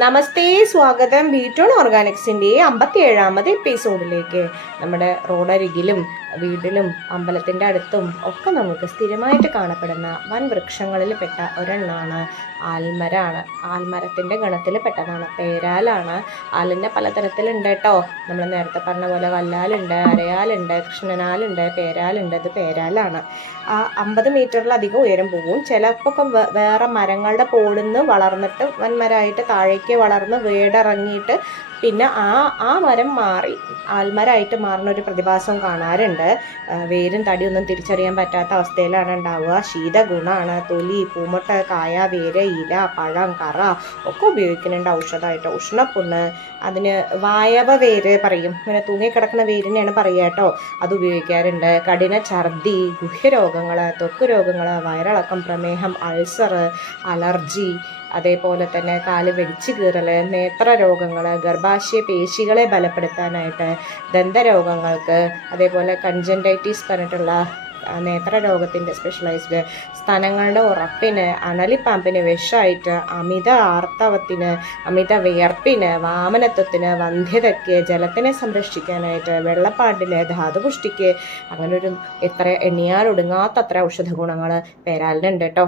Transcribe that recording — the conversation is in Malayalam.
നമസ്തേ, സ്വാഗതം ബീറ്റോൺ ഓർഗാനിക്സിൻ്റെ 57ാമത് എപ്പിസോഡിലേക്ക്. നമ്മുടെ റോഡരികിലും വീട്ടിലും അമ്പലത്തിൻ്റെ അടുത്തും ഒക്കെ നമുക്ക് സ്ഥിരമായിട്ട് കാണപ്പെടുന്ന വൻ വൃക്ഷങ്ങളിൽ പെട്ട ഒരെണ്ണമാണ് ആൽമരമാണ്. ആൽമരത്തിൻ്റെ ഗണത്തിൽ പെട്ടതാണ്. പേരാലാണ്. ആലിൻ്റെ പലതരത്തിലുണ്ട് കേട്ടോ. നമ്മൾ നേരത്തെ പറഞ്ഞ പോലെ വല്ലാലുണ്ട്, അരയാലുണ്ട്, കൃഷ്ണനാലുണ്ട്, പേരാലുണ്ട്. ഇത് പേരാലാണ്. 50 മീറ്ററിലധികം ഉയരം പോവും. ചിലപ്പോൾ വേറെ മരങ്ങളുടെ പോടുന്ന് വളർന്നിട്ട് വൻമരമായിട്ട് താഴേക്ക് വളർന്ന് വേടിറങ്ങിയിട്ട് പിന്നെ ആ മരം മാറി ആൽമരമായിട്ട് മാറുന്ന ഒരു പ്രതിഭാസം കാണാറുണ്ട്. വേരും തടിയൊന്നും തിരിച്ചറിയാൻ പറ്റാത്ത അവസ്ഥയിലാണ് ഉണ്ടാവുക. ശീതഗുണമാണ്. തൊലി, പൂമൊട്ട്, കായ, വേര്, ഇല, പഴം, കറ ഒക്കെ ഉപയോഗിക്കുന്നുണ്ട് ഔഷധമായിട്ട്. ഉഷ്ണപ്പുണ്ണ്, അതിന് വായവ വേര് പറയും, ഇങ്ങനെ തൂങ്ങിക്കിടക്കുന്ന വേരിനെയാണ് പറയുക കേട്ടോ. അത് ഉപയോഗിക്കാറുണ്ട്. കഠിന ഛർദി, ഗുഹ്യരോഗങ്ങൾ, ത്വക്ക് രോഗങ്ങൾ, വയറിളക്കം, പ്രമേഹം, അൾസർ, അലർജി, അതേപോലെ തന്നെ കാല് വെടിച്ച് കീറൽ, നേത്ര രോഗങ്ങൾ, ഗർഭാശയ പേശികളെ ബലപ്പെടുത്താനായിട്ട്, ദന്തരോഗങ്ങൾക്ക്, അതേപോലെ കൺജൻറ്റൈറ്റിസ് പറഞ്ഞിട്ടുള്ള നേത്രരോഗത്തിൻ്റെ സ്പെഷ്യലൈസ്ഡ്, സ്തനങ്ങളുടെ ഉറപ്പിന്, അണലിപ്പാമ്പിന് വിഷമായിട്ട്, അമിത ആർത്തവത്തിന്, അമിത വിയർപ്പിന്, വാമനത്വത്തിന്, വന്ധ്യതയ്ക്ക്, ജലത്തിനെ സംരക്ഷിക്കാനായിട്ട്, വെള്ളപ്പാണ്ടിന്, ധാതുപുഷ്ടിക്ക്, അങ്ങനൊരു എത്ര എണ്ണിയാൽ ഒടുങ്ങാത്തത്ര ഔഷധ ഗുണങ്ങൾ പേരാലിനുണ്ട് കേട്ടോ.